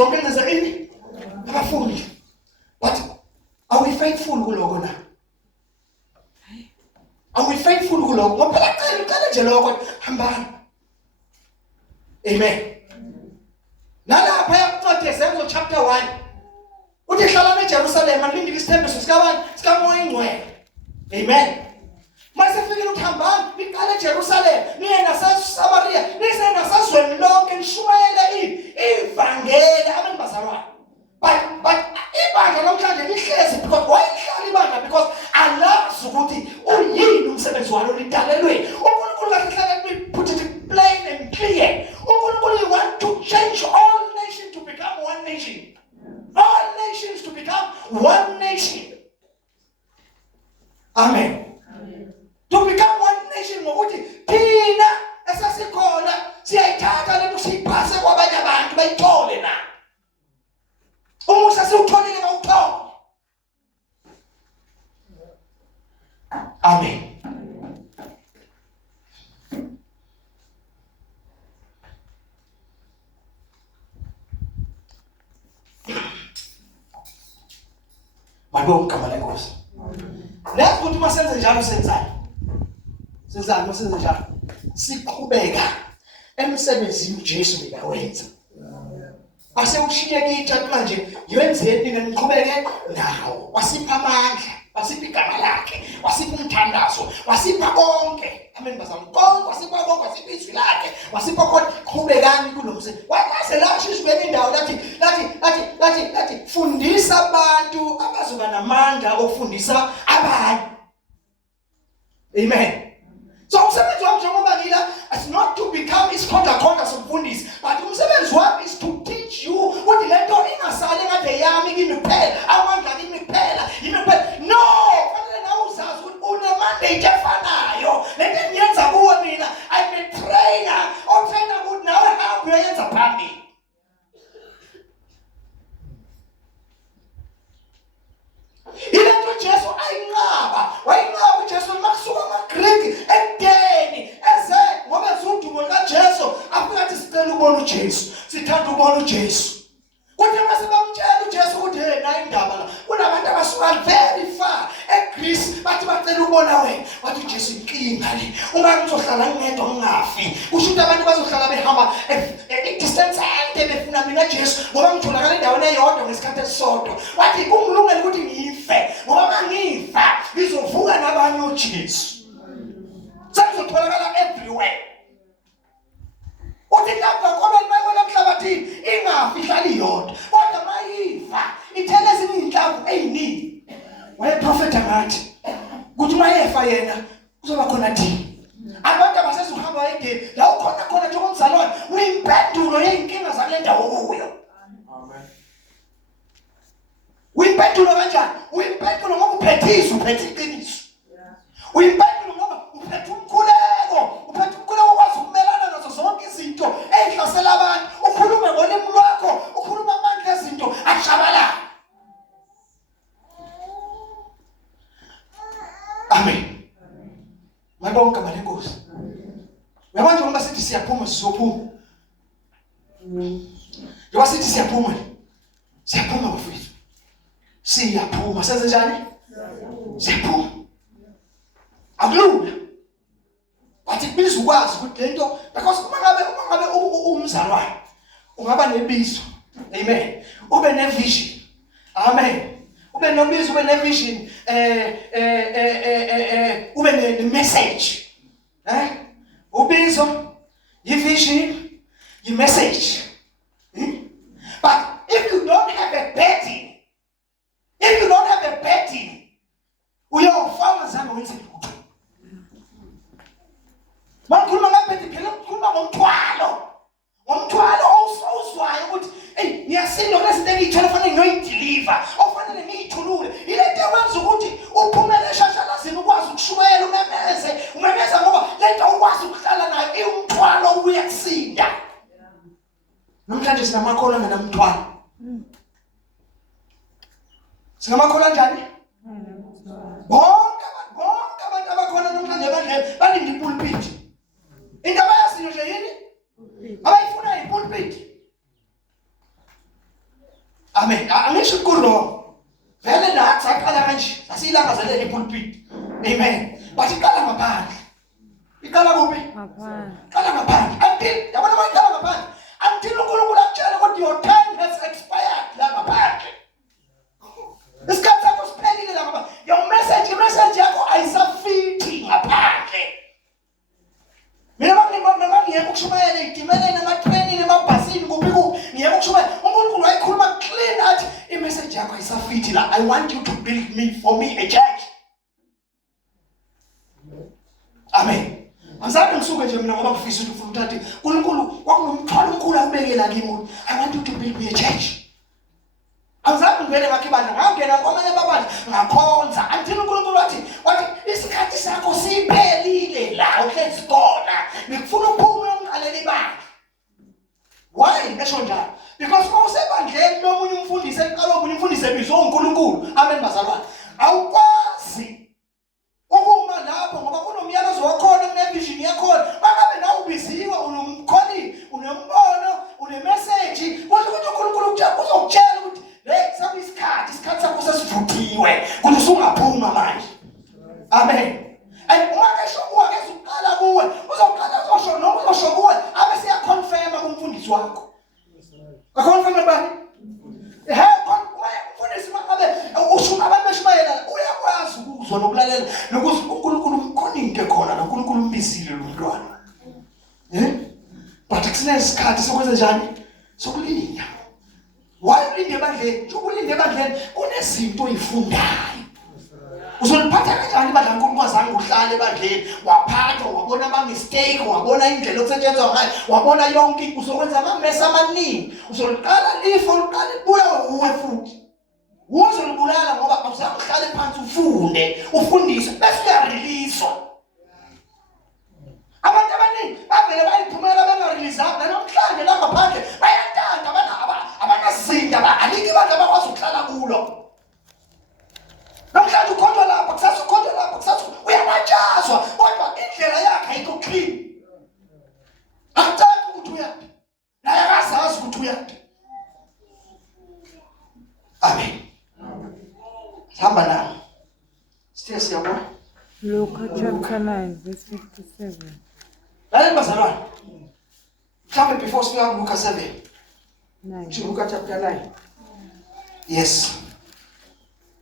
zonke enza ini abafundi. But are we faithful kuloko na? Are we faithful kuloko? Ngoba qala nje lokho hambani. Amen. Nalapha yakuncede Ezekiel chapter 1. Uthi hlala eJerusalem alindile isithembiso sikaMoya Ingcwele. Amen. Mase fikile ukuhambani niqala eJerusalem niye naseSamaria nize nasezweni lonke nishumayele ivangeli abantu bazalwane. But ibandla namhlanje lihlezi because why lihlala ibandla because alazi ukuthi uyini umsebenzi walo lidalelwe. uNkulunkulu kahle put it plain and clear. uNkulunkulu want to change all nations to become one nation. All nations to become one nation. Amen. To become one nation ngokuthi thina esasikhona siyayithatha lento siyipase kwabanye abantu bayithole na. Umusa siwutholile bawuthole. Amen. Mabonke igama lenkosi. Let's go to masenze njalo senzani. Senzani masenze njalo. Siqhubeka emsebenzini uJesu bekawenza. Ase ushiye kithi manje yenzeni ngeniqhubeke nawo. Wasipha amandla, wasipha igama lakhe, wasipha umthandazo, wasipha konke. Amen bazalwane. Konke wasipha konke, wasipha izwi lakhe, wasipha konke. Qhubekani kulomsebenzi. Wase lasho isibeke indawo lathi fundisa abantu abazoba namandla okufundisa abanye. Amen. So umsebenzi wami njengoba ngila is not to become isikhonda somfundisi, but umsebenzi wami is to teach you ukuthi lento ingasale kade yami kimi kuphela, amandla kimi kuphela, no, fanele nawe uzazi ukuthi une-mandate efanayo. Lento engiyenza kuwe mina, I'm a trainer, otrainer ukuthi nawe hambe uyenza phambili. Ilento Jesu ayinqaba, wayinqaba uJesu makusuka amaGreki ekudeni eze ngoba ezudumo likaJesu afika athi sicela ubona uJesu, sithanda ubona uJesu. Kuthi mase bamtshela uJesu ukuthi hey nayi indaba la kunabantu abasuka very far eGreece bathi bacela ubona wena. Wathi uJesu inkinga le uma ngizohlala ngedwa ngingafi. Kusho ukuthi abantu bazohlala behamba distance ende befuna mina Jesu ngoba ngitholakala endaweni eyodwa ngesikhathi esisodwa. Wathi kungilungela ukuthi ngife ngoba mangifa ngizovuka nabanye uJesu. Sengizotholakala everywhere. Uthi lapha khona mayibona emhlabathini ingafi ihlala iyodwa. Kodwa mayifa ithele ezinye inhlamvu eziningi. Wayeprofeta ngathi ukuthi mayefa yena kuzoba khona thini. Abantu abasezuhamba egeni la ukhona njengomzalwane uyimpendulo yeinkinga zakule ndawo kuyo. Amen. Uyimpendulo kanjani? Uyimpendulo ngoba uphethisa, uphethe iqiniso. Uyimpendulo ngoba uphethe umkhuleko, kwazi ukumelana nazo zonke izinto ezihlasela abantu. Ukhulume ngolimi lwakho, ukhuluma amandla ezinto ashabalala. Amen. Mabonke igama lenkosi. Uyabona ngoba sithi siyaphuma sizophuma. Njengoba sithi siyaphuma bafowethu. Siyaphuma senze njani? Siyaphuma. Akulula. Bathi kubiza ukwazi ukuthi lento because uma ngabe umzalwane ungaba nebizo. Amen. Ube nevision. Amen. Ube nobizo, ube nevision, ube ne-message. Ubizo, yivision, yi-message. But if you don't have a betting, uyawufaka zami wenze lutho. Mangikhuluma ngabhethi phela ngikhuluma ngomthwalo awuzwayo ukuthi hey ngiyasinda kunezinto engiyithola fanele ngiyoyideliver, ofanele ngiyithulule. Ilento ekwenza ukuthi uphumele eshashalazini ukwazi ukushumayela umemeza ngoba lento ukwazi ukuhlala nayo iwumthwalo ubuye kusinda. Namhlanje sinamakhono angenamthwalo. Singamakhono kanjani? Bonke abantu abakhona namhlanje abadlele balinde ipulpit. Into abayaziyo nje yini? Abayifuna ipulpit. siyilangazelele ipulpit. Amen. But iqala ngaphandle. Iqala kuphi? Ngaphandle. Iqala ngaphandle. Until yabona uma iqala ngaphandle. Until uNkulunkulu akutshela ukuthi your time has expired la ngaphandle. Isikhathi sakho siphelile la ngaphandle. Your message yakho ayisafithi ngaphandle. Mina ngiyeke ukushumayela idimeleni amatreni emabhasini kuphi ngiyeke ukushumayela uNkulunkulu wayikhuluma clean athi imessage yakho ayisafithi la. I want you to build for me a church. Amen. Angizabe ngisuke nje mina ngoba ngifisa ukuthi ufuna ukuthi uNkulunkulu kwakunomthwalo omkhulu akubekela kimi. I want you to build me a church. Angizabe ngivele ngakibandla ngangena kwamanye ababandla ngakhonza until uNkulunkulu wathi isikhathi sakho siphelile la uhlezi khona. Ngikufuna uphume ungiqalele ibandla. Why esho njalo? Because mawusebandleni lomunye umfundisi eqala omunye umfundisi ebizwe uNkulunkulu. Amen bazalwane. Awukwazi ukuma lapho ngoba kunomyalezo wakhona kunevision yakhona. Bangabe nawe ubiziwe unomkholi, unembono, unemessage. Kodwa uNkulunkulu uzokutshela ukuthi hey sabe isikhathi sakho sesivuthiwe. Kuthi usungaphuma manje. Amen. And uma esho kuwe kezuqala kuwe, uzoqala uzosho noma uzosho kuwe abe siya confirm kumfundisi wakho. Akonfirm bani? Umfundisi makabe usho abantu beshumayela uyakwazi ukuzwa nokulalela nokuthi uNkulunkulu khona into khona la uNkulunkulu umbizile lo mntwana. But kusenesikhathi sokwenza njani? Sokulinda. Why ulinde ebandleni? Ukulinde ebandleni kunezinto oyifundayo. Uzoliphatha kanjani ibandla uNkulunkulu azange uhlale ebandleni waphatha wabona ama mistake wabona indlela okusetshenzwa ngayo wabona yonke uzokwenza amamesa amaningi uzoliqala lifo uliqala ibulawa uwe futhi uzolibulala ngoba awuzange uhlale phansi ufundise bese uyarelease. Abantu abaningi bavele bayiphumela bengarelease namhlanje la ngaphandle bayatanda abanazinda alike abantu abakwazi ukuhlala kulo. Namhlanje ukhonjwa lapha kusasa ukhonjwa lapha kusasa uyanatshazwa kodwa indlela yakhe ayikho clean. Akucaci ukuthi uyaphi. Naye akazazi ukuthi uyaphi. Amen. Hamba nami. Sithe siyabona. Luke chapter 9 verse 57. Lalela bazalwane. Mhlawumbe before sifika Luke 7. 9. Luke chapter 9. Yes.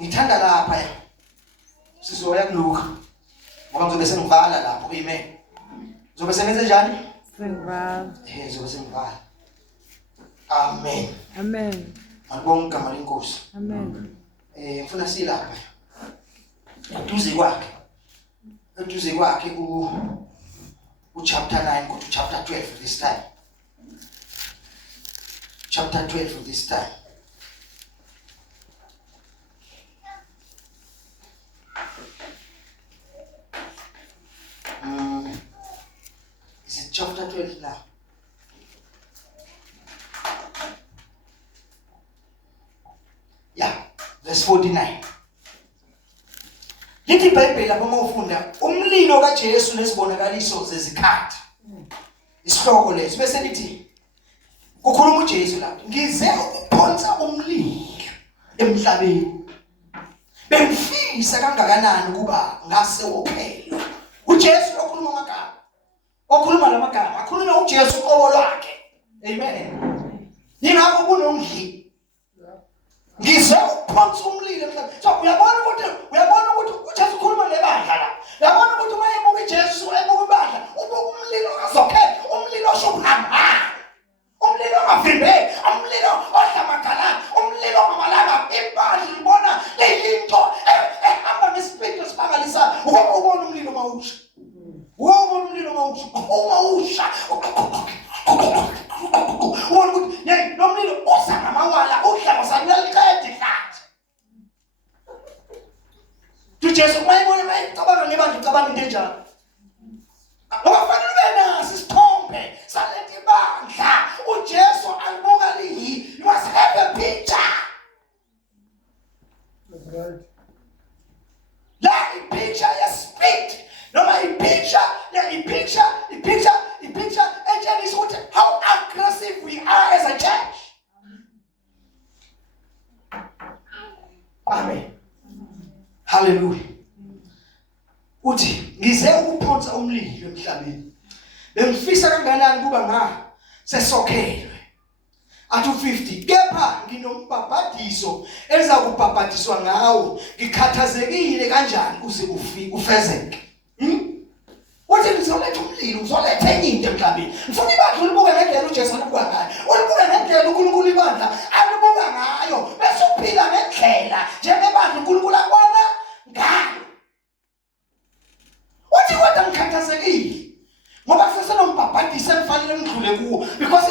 Ngithanda lapha ya. Sizoya kuLuka. Ngoba ngizobe sengivala lapho. Amen. Ngizobe sengenze njani? Sengivala. Ngizobe sengivala. Amen. Amen. Ngibonga igama leNkosi. Amen. Ngifuna silapha. Eduze kwakhe u chapter 9 go to chapter 12 this time. Chapter 12 this time. Is it chapter 12 now? Yeah, verse 49. Lithi iBhayibheli lapho mawufunda umlilo kaJesu nesibonakaliso zezikhathi. Isihloko leso bese lithi kukhuluma uJesu lapho ngize ukuphonsa umlilo emhlabeni. Bengifisa kangakanani kuba ngase wophela. uJesu okhuluma amagama. Okhuluma lamagama akhuluma uJesu uqobo lwakhe. Amen. Yingakho kunomdli. Ngize ukuphonsa umlilo emhlabeni. So uyabona ukuthi uJesu ukhuluma nebandla la. Uyabona ukuthi uma ebuka uJesu ebuka ibandla ubuka umlilo kazokhela umlilo oshuhamba. Umlilo ngavimbe, umlilo ohlamakala, umlilo ngamalanga ibandla libona leyinto ehamba ngespeed esiphakalisayo. Ubona umlilo mawusha. Ubona umlilo mawusha. Uma usha. Ubona ukuthi hey lo mlilo usa ngamawala udlanga saneliqede ihlathi. uJesu mayibona mayicabanga nebandla ucabanga into enjalo. Ngokufanele benasi isithombe salethi bandla uJesu alibuka liyi you must have a picture. That's right. La picture ya speed noma i-picture etshengisa ukuthi how aggressive we are as a church. Amen. Hallelujah. Uthi ngize ukuphonsa umlilo emhlabeni. Bengifisa kanganani kuba sesokhelwe. At 250 kepha nginombhabhadiso ezakubhabhadiswa ngawo ngikhathazekile kanjani uze ufezeke. Uthi ngizoletha umlilo uzoletha enye into emhlabeni. Ngifuna ibandla ulibuke ngendlela uJesu alibuka ngayo. Ulibuke ngendlela uNkulunkulu ibandla alibuka ngayo bese uphila ngendlela njengebandla uNkulunkulu akubona ngayo. Uthi kodwa ngikhathazekile ngoba sesenombhabhadiso enifanele ngidlule kuwo because